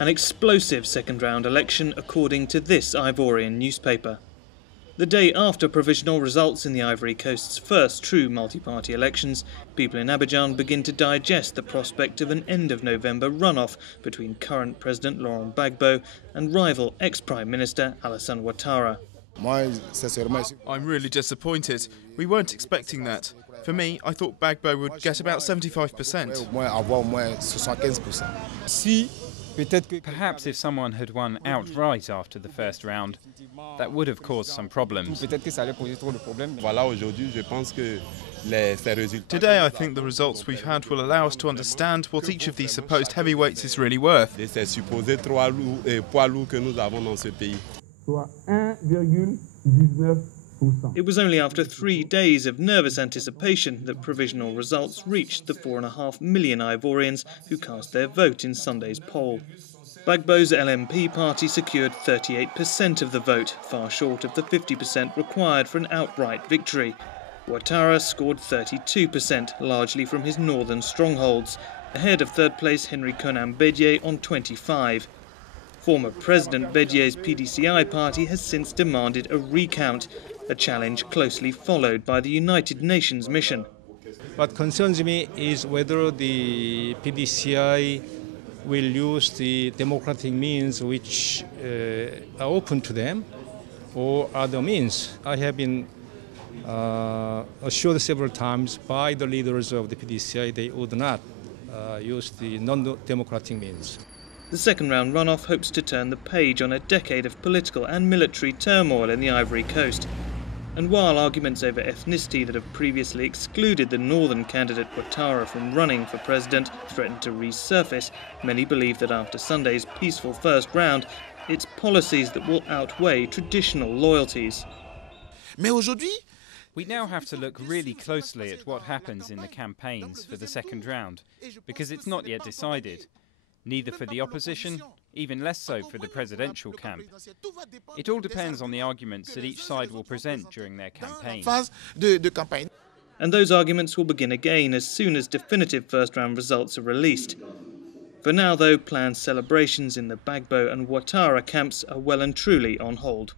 An explosive second-round election, according to this Ivorian newspaper. The day after provisional results in the Ivory Coast's first true multi-party elections, people in Abidjan begin to digest the prospect of an end-of-November runoff between current President Laurent Gbagbo and rival ex-Prime Minister Alassane Ouattara. I'm really disappointed. We weren't expecting that. For me, I thought Gbagbo would get about 75%. Perhaps if someone had won outright after the first round, that would have caused some problems. Today, I think the results we've had will allow us to understand what each of these supposed heavyweights is really worth. It was only after 3 days of nervous anticipation that provisional results reached the 4.5 million Ivorians who cast their vote in Sunday's poll. Gbagbo's LMP party secured 38% of the vote, far short of the 50% required for an outright victory. Ouattara scored 32%, largely from his northern strongholds, ahead of third place Henry Konan Bedie on 25%. Former President Bedie's PDCI party has since demanded a recount, a challenge closely followed by the United Nations mission. What concerns me is whether the PDCI will use the democratic means which are open to them or other means. I have been assured several times by the leaders of the PDCI they would not use the non-democratic means. The second-round runoff hopes to turn the page on a decade of political and military turmoil in the Ivory Coast. And while arguments over ethnicity that have previously excluded the northern candidate Ouattara from running for president threaten to resurface, many believe that after Sunday's peaceful first round, it's policies that will outweigh traditional loyalties. We now have to look really closely at what happens in the campaigns for the second round, because it's not yet decided. Neither for the opposition, even less so for the presidential camp. It all depends on the arguments that each side will present during their campaign. And those arguments will begin again as soon as definitive first-round results are released. For now, though, planned celebrations in the Gbagbo and Ouattara camps are well and truly on hold.